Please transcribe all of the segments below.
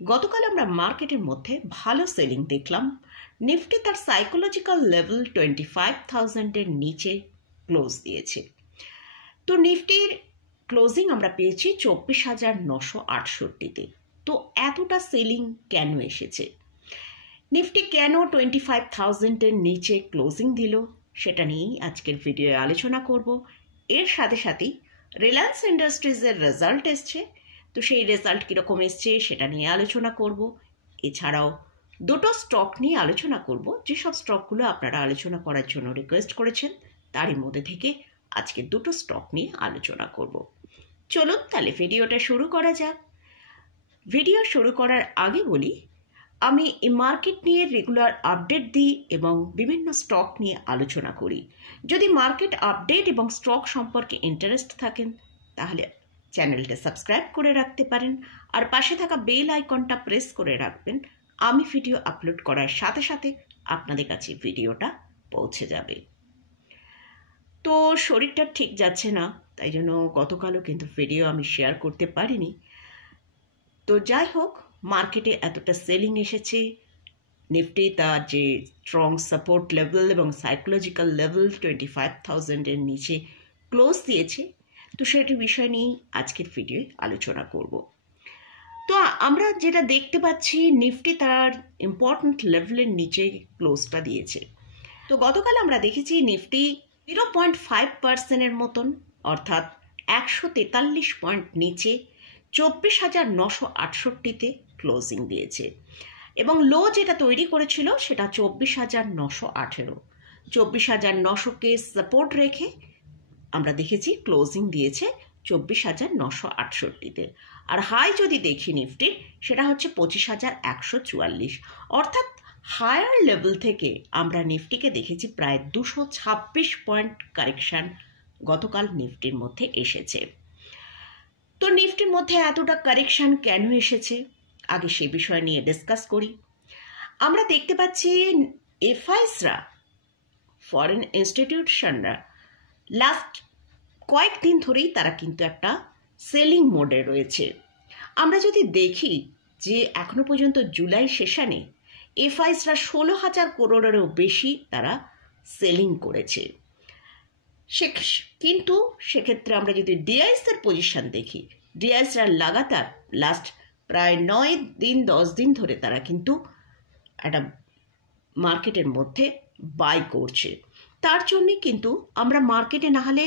গতকাল আমরা মার্কেটের মধ্যে ভালো সেলিং দেখলাম। নিফটি তার সাইকোলজিক্যাল লেভেল 25,000-এর নিচে ক্লোজ দিয়েছে। তো নিফটির ক্লোজিং আমরা পেয়েছি 24,968-তে। তো এতটা সেলিং কেন এসেছে? নিফটি কেন 25,000-এর নিচে ক্লোজিং দিল সেটা নিয়েই আজকের ভিডিওয়ে আলোচনা করব। এর সাথে সাথেই রিলায়েন্স ইন্ডাস্ট্রিজের রেজাল্ট এসছে, তো সেই রেজাল্ট কীরকম এসছে সেটা নিয়ে আলোচনা করব। এছাড়াও দুটো স্টক নিয়ে আলোচনা করব, যেসব স্টকগুলো আপনারা আলোচনা করার জন্য রিকোয়েস্ট করেছেন তারই মধ্যে থেকে আজকে দুটো স্টক নিয়ে আলোচনা করব। চলুন তাহলে ভিডিওটা শুরু করা যাক। ভিডিও শুরু করার আগে বলি, আমি এই মার্কেট নিয়ে রেগুলার আপডেট দিই এবং বিভিন্ন স্টক নিয়ে আলোচনা করি। যদি মার্কেট আপডেট এবং স্টক সম্পর্কে ইন্টারেস্ট থাকেন তাহলে চ্যানেলটা সাবস্ক্রাইব করে রাখতে পারেন, আর পাশে থাকা বেল আইকনটা প্রেস করে রাখবেন। আমি ভিডিও আপলোড করার সাথে সাথে আপনাদের কাছে ভিডিওটা পৌঁছে যাবে। তো শরীরটা ঠিক যাচ্ছে না, তাই জন্য গতকালও কিন্তু ভিডিও আমি শেয়ার করতে পারিনি। তো যাই হোক, মার্কেটে এতটা সেলিং এসেছে। নিফটি তার যে স্ট্রং সাপোর্ট লেভেল এবং সাইকোলজিক্যাল লেভেল 25,000-এর নিচে ক্লোজ দিয়েছে। তো সেটির বিষয় নিয়েই আজকের ভিডিওয়ে আলোচনা করব। তো আমরা যেটা দেখতে পাচ্ছি, নিফটি তার ইম্পর্ট্যান্ট লেভেলের নিচে ক্লোজটা দিয়েছে। তো গতকাল আমরা দেখেছি নিফটি 0.5%-এর মতন, অর্থাৎ 143 পয়েন্ট নিচে 24,968-তে ক্লোজিং দিয়েছে এবং লো যেটা তৈরি করেছিল সেটা 24,918। 24,900-কে সাপোর্ট রেখে আমরা দেখেছি ক্লোজিং দিয়েছে 24,968-তে। আর হাই যদি দেখি নিফটির, সেটা হচ্ছে 25,144, অর্থাৎ হায়ার লেভেল থেকে আমরা নিফটিকে দেখেছি প্রায় 226 পয়েন্ট কারেকশান গতকাল নিফটির মধ্যে এসেছে। তো নিফটির মধ্যে এতটা কারেকশান কেন এসেছে আগে সে বিষয় নিয়ে ডিসকাস করি। আমরা দেখতে পাচ্ছি এফআইসরা, ফরেন ইনস্টিটিউশনরা লাস্ট কয়েকদিন ধরেই তারা কিন্তু একটা সেলিং মোডে রয়েছে। আমরা যদি দেখি যে এখনো পর্যন্ত জুলাই সেশনে এফআইসরা 16,000 করোড়েরও বেশি তারা সেলিং করেছে। কিন্তু সেক্ষেত্রে আমরা যদি ডিআইএসের পজিশন দেখি, ডিআইএসরা লাগাতার লাস্ট প্রায় 9 দিন 10 দিন ধরে তারা কিন্তু একটা মার্কেটের মধ্যে বাই করছে। তার জন্যে কিন্তু আমরা মার্কেটে না হলে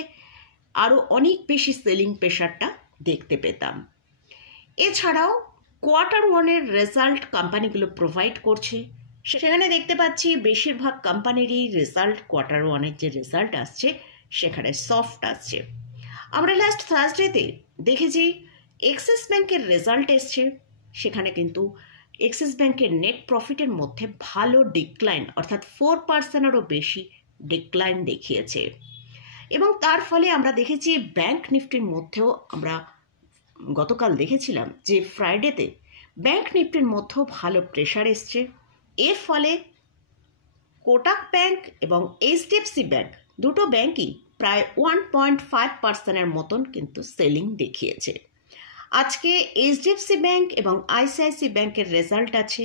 আরও অনেক বেশি সেলিং প্রেশারটা দেখতে পেতাম। এছাড়াও কোয়ার্টার ওয়ানের রেজাল্ট কোম্পানিগুলো প্রোভাইড করছে, সেখানে দেখতে পাচ্ছি বেশিরভাগ কোম্পানিরই রেজাল্ট, কোয়ার্টার ওয়ানের যে রেজাল্ট আসছে সেখানে সফট আসছে। আমরা লাস্ট থার্সডেতে দেখেছি এক্সিস ব্যাংকের রেজাল্ট এসছে, সেখানে কিন্তু এক্সিস ব্যাংকের নেট প্রফিটের মধ্যে ভালো ডিক্লাইন, অর্থাৎ 4%-এরও বেশি ডিক্লাইন দেখিয়েছে। এবং তার ফলে আমরা দেখেছি ব্যাংক নিফটির মধ্যেও আমরা গতকাল দেখেছিলাম যে ফ্রাইডেতে ব্যাংক নিফটির মধ্যেও ভালো প্রেশার এসছে। এর ফলে কোটাক ব্যাংক এবং এইচডিএফসি ব্যাংক, দুটো ব্যাংকই প্রায় 1.5%-এর মতন কিন্তু সেলিং দেখিয়েছে। আজকে এইচডিএফসি ব্যাংক এবং আইসিআইসি ব্যাংকের রেজাল্ট আছে।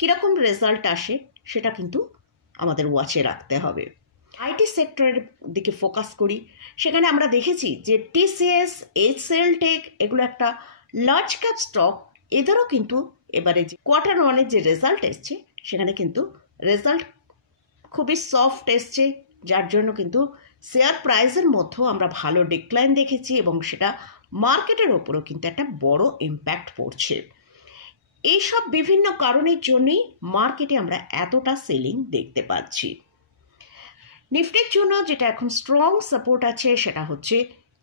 কীরকম রেজাল্ট আসে সেটা কিন্তু আমাদের ওয়াচে রাখতে হবে। আইটি সেক্টরের দিকে ফোকাস করি, সেখানে আমরা দেখেছি যে টিসিএস, এইচসিএল টেক এগুলো একটা লার্জ ক্যাপ স্টক, এদেরও কিন্তু এবারে যে কোয়ার্টার ওয়ানের যে রেজাল্ট এসছে সেখানে কিন্তু রেজাল্ট খুবই সফট এসছে, যার জন্য কিন্তু শেয়ার প্রাইসের মধ্যেও আমরা ভালো ডিক্লাইন দেখেছি এবং সেটা মার্কেটের ওপরও কিন্তু একটা বড় ইম্প্যাক্ট পড়ছে। এইসব বিভিন্ন কারণের জন্যই মার্কেটে আমরা এতটা সেলিং দেখতে পাচ্ছি। নিফটির জন্য যেটা এখন স্ট্রং সাপোর্ট আছে সেটা হচ্ছে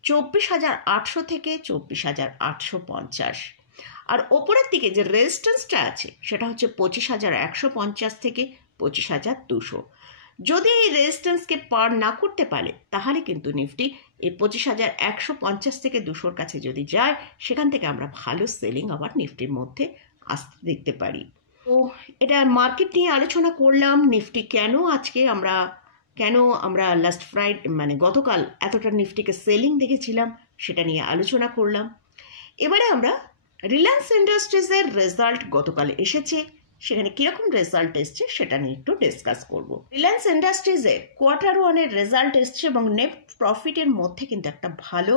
24,800 থেকে 24,850, আর ওপরের দিকে যে রেজিস্ট্যান্সটা আছে সেটা হচ্ছে 25,150 থেকে 25,200। যদি এই রেজিস্ট্যান্সকে পার না করতে পারে তাহলে কিন্তু নিফটি এই 25,150 থেকে 200-র কাছে যদি যায়, সেখান থেকে আমরা ভালো সেলিং আবার নিফটির মধ্যে আসতে দেখতে পারি। তো এটা মার্কেট নিয়ে আলোচনা করলাম। নিফটি কেন আমরা লাস্ট ফ্রাইডে গতকাল এতটা নিফটিকে সেলিং দেখেছিলাম সেটা নিয়ে আলোচনা করলাম। এবারে আমরা রিলায়েন্স ইন্ডাস্ট্রিজের রেজাল্ট গতকাল এসেছে, সেখানে কিরকম রেজাল্ট এসছে সেটা নিয়ে একটু ডিসকাস করব। রিলায়েন্স ইন্ডাস্ট্রিজের Q1 রেজাল্ট এসছে এবং নেট প্রফিটের মধ্যে কিন্তু একটা ভালো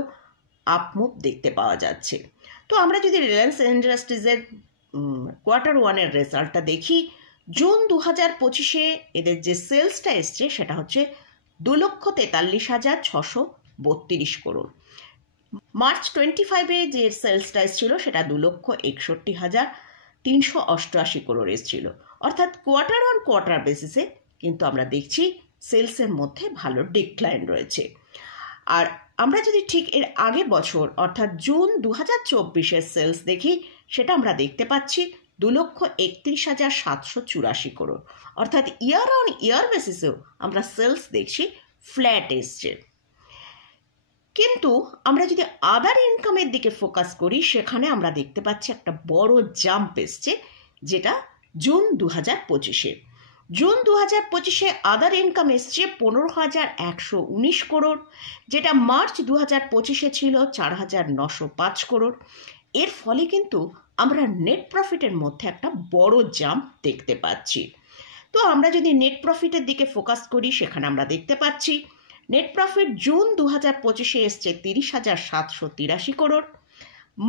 আপমুভ দেখতে পাওয়া যাচ্ছে। তো আমরা যদি রিলায়েন্স ইন্ডাস্ট্রিজের Q1 রেজাল্টটা দেখি, জুন 2025 এদের যে সেলসটা এসছে সেটা হচ্ছে 2,43,632 করোড়। মার্চ 25 যে সেলসটা এসেছিল সেটা 2,61,388 করোড় এসেছিল। অর্থাৎ কোয়ার্টার বেসিসে কিন্তু আমরা দেখছি সেলসের মধ্যে ভালো ডিক্লাইন রয়েছে। আর আমরা যদি ঠিক এর আগের বছর অর্থাৎ জুন 2024 সেলস দেখি, সেটা আমরা দেখতে পাচ্ছি 2,31,784 করোড়। অর্থাৎ ইয়ার অন ইয়ার বেসিসেও আমরা সেলস দেখছি ফ্ল্যাট এসছে। কিন্তু আমরা যদি আদার ইনকামের দিকে ফোকাস করি, সেখানে আমরা দেখতে পাচ্ছি একটা বড় জাম্প এসছে, যেটা জুন 2025-এ। জুন 2025-এ আদার ইনকাম এসছে 15,119 করোড়, যেটা মার্চ 2025-এ ছিল 4,905 করোড়। এর ফলে কিন্তু আমরা নেট প্রফিটের মধ্যে একটা বড় জাম্প দেখতে পাচ্ছি। তো আমরা যদি নেট প্রফিটের দিকে ফোকাস করি, সেখানে আমরা দেখতে পাচ্ছি নেট প্রফিট জুন 2025-এ এসছে 30,783 করোড়।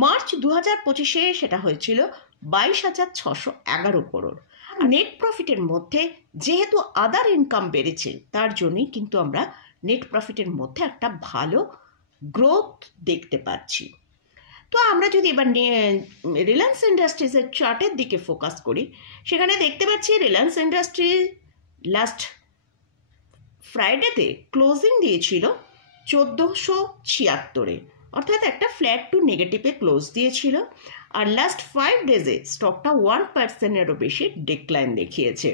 মার্চ 2025-এ সেটা হয়েছিল 22,611 করোড়। নেট প্রফিটের মধ্যে যেহেতু আদার ইনকাম বেড়েছে, তার জন্যই কিন্তু আমরা নেট প্রফিটের মধ্যে একটা ভালো গ্রোথ দেখতে পাচ্ছি। তো আমরা যদি এবার রিলায়েন্স ইন্ডাস্ট্রিজের চার্টের দিকে ফোকাস করি, সেখানে দেখতে পাচ্ছি রিলায়েন্স ইন্ডাস্ট্রি লাস্ট ফ্রাইডেতে ক্লোজিং দিয়েছিল 1476-এ, অর্থাৎ একটা ফ্ল্যাট টু নেগেটিভে ক্লোজ দিয়েছিল। আর লাস্ট 5 ডেজে স্টকটা 1%-এরও বেশি ডিক্লাইন দেখিয়েছে।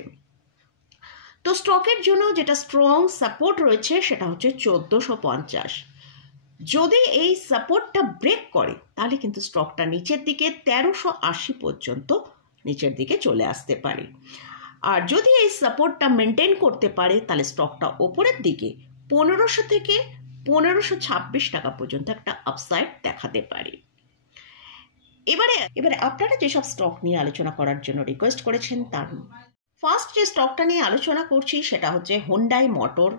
তো স্টকের জন্য যেটা স্ট্রং সাপোর্ট রয়েছে সেটা হচ্ছে 1450। যদি এই সাপোর্টটা ব্রেক করে, তাহলে কিন্তু স্টকটা নিচের দিকে 1380 পর্যন্ত নিচের দিকে চলে আসতে পারে। আর যদি এই সাপোর্টটা মেনটেন করতে পারে, তাহলে স্টকটা ওপরের দিকে 1500 থেকে 1526 টাকা পর্যন্ত একটা আপসাইড দেখাতে পারে। এবারে আপনারা যেসব স্টক নিয়ে আলোচনা করার জন্য রিকোয়েস্ট করেছেন, তার ফার্স্ট যে স্টকটা নিয়ে আলোচনা করছি সেটা হচ্ছে হোন্ডাই মোটর।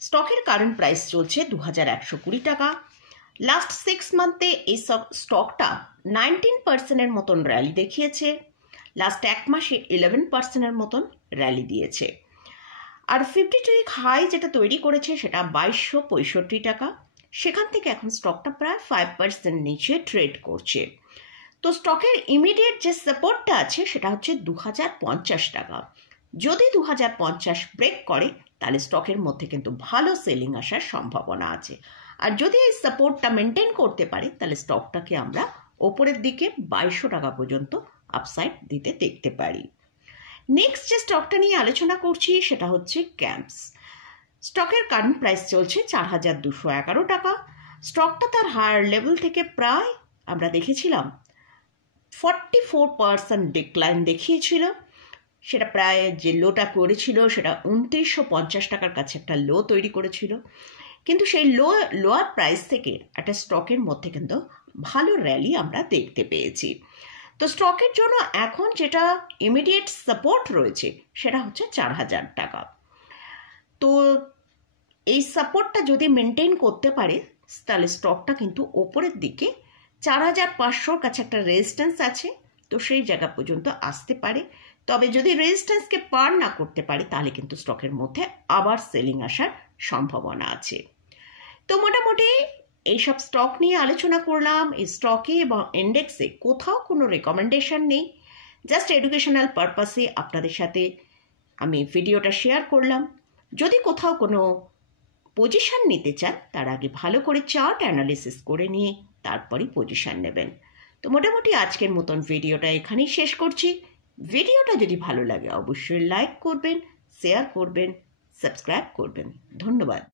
স্টকের কারেন্ট প্রাইস চলছে 2,120 টাকা। লাস্ট 6 মান্থে এই স্টকটা 19%-এর মতন র্যালি দেখিয়েছে। লাস্ট 1 মাসে 11%-এর মতন র্যালি দিয়েছে। আর 52-উইক হাই যেটা তৈরি করেছে সেটা 2,265 টাকা। সেখান থেকে এখন স্টকটা প্রায় 5% নিচে ট্রেড করছে। তো স্টকের ইমিডিয়েট যে সাপোর্টটা আছে সেটা হচ্ছে 2,050 টাকা। যদি 2,050 ব্রেক করে, তাহলে স্টকের মধ্যে কিন্তু ভালো সেলিং আসার সম্ভাবনা আছে। আর যদি এই সাপোর্টটা মেনটেন করতে পারে, তাহলে স্টকটাকে আমরা ওপরের দিকে 2,200 টাকা পর্যন্ত আপসাইড দিতে দেখতে পারি। নেক্সট যে স্টকটা নিয়ে আলোচনা করছি সেটা হচ্ছে ক্যাম্পস। স্টকের কারেন্ট প্রাইস চলছে 4,211 টাকা। স্টকটা তার হায়ার লেভেল থেকে প্রায় আমরা দেখেছিলাম 44% ডিক্লাইন দেখিয়েছিল। সেটা প্রায় যে লোটা করেছিল সেটা 2,950 টাকার কাছে একটা লো তৈরি করেছিল। কিন্তু সেই লোয়ার প্রাইস থেকে একটা স্টকের মধ্যে কিন্তু ভালো র্যালি আমরা দেখতে পেয়েছি। তো স্টকের জন্য এখন যেটা ইমিডিয়েট সাপোর্ট রয়েছে সেটা হচ্ছে 4,000 টাকা। তো এই সাপোর্টটা যদি মেনটেন করতে পারে, তাহলে স্টকটা কিন্তু ওপরের দিকে 4,500-র কাছে একটা রেজিস্ট্যান্স আছে, তো সেই জায়গা পর্যন্ত আসতে পারে। তবে যদি রেজিস্ট্যান্সকে পার না করতে পারে, তাহলে কিন্তু স্টকের মধ্যে আবার সেলিং আসার সম্ভাবনা আছে। তো মোটামুটি এইসব স্টক নিয়ে আলোচনা করলাম। এই স্টকে এবং ইন্ডেক্সে কোথাও কোনো রেকমেন্ডেশন নেই, জাস্ট এডুকেশনাল পারপাসে আপনাদের সাথে আমি ভিডিওটা শেয়ার করলাম। যদি কোথাও কোনো পজিশন নিতে চান, তার আগে ভালো করে চার্ট অ্যানালিসিস করে নিয়ে তারপরই পজিশন নেবেন। তো মোটামুটি আজকের মতন ভিডিওটা এখানেই শেষ করছি। ভিডিওটা যদি ভালো লাগে অবশ্যই লাইক করবেন, শেয়ার করবেন, সাবস্ক্রাইব করবেন। ধন্যবাদ।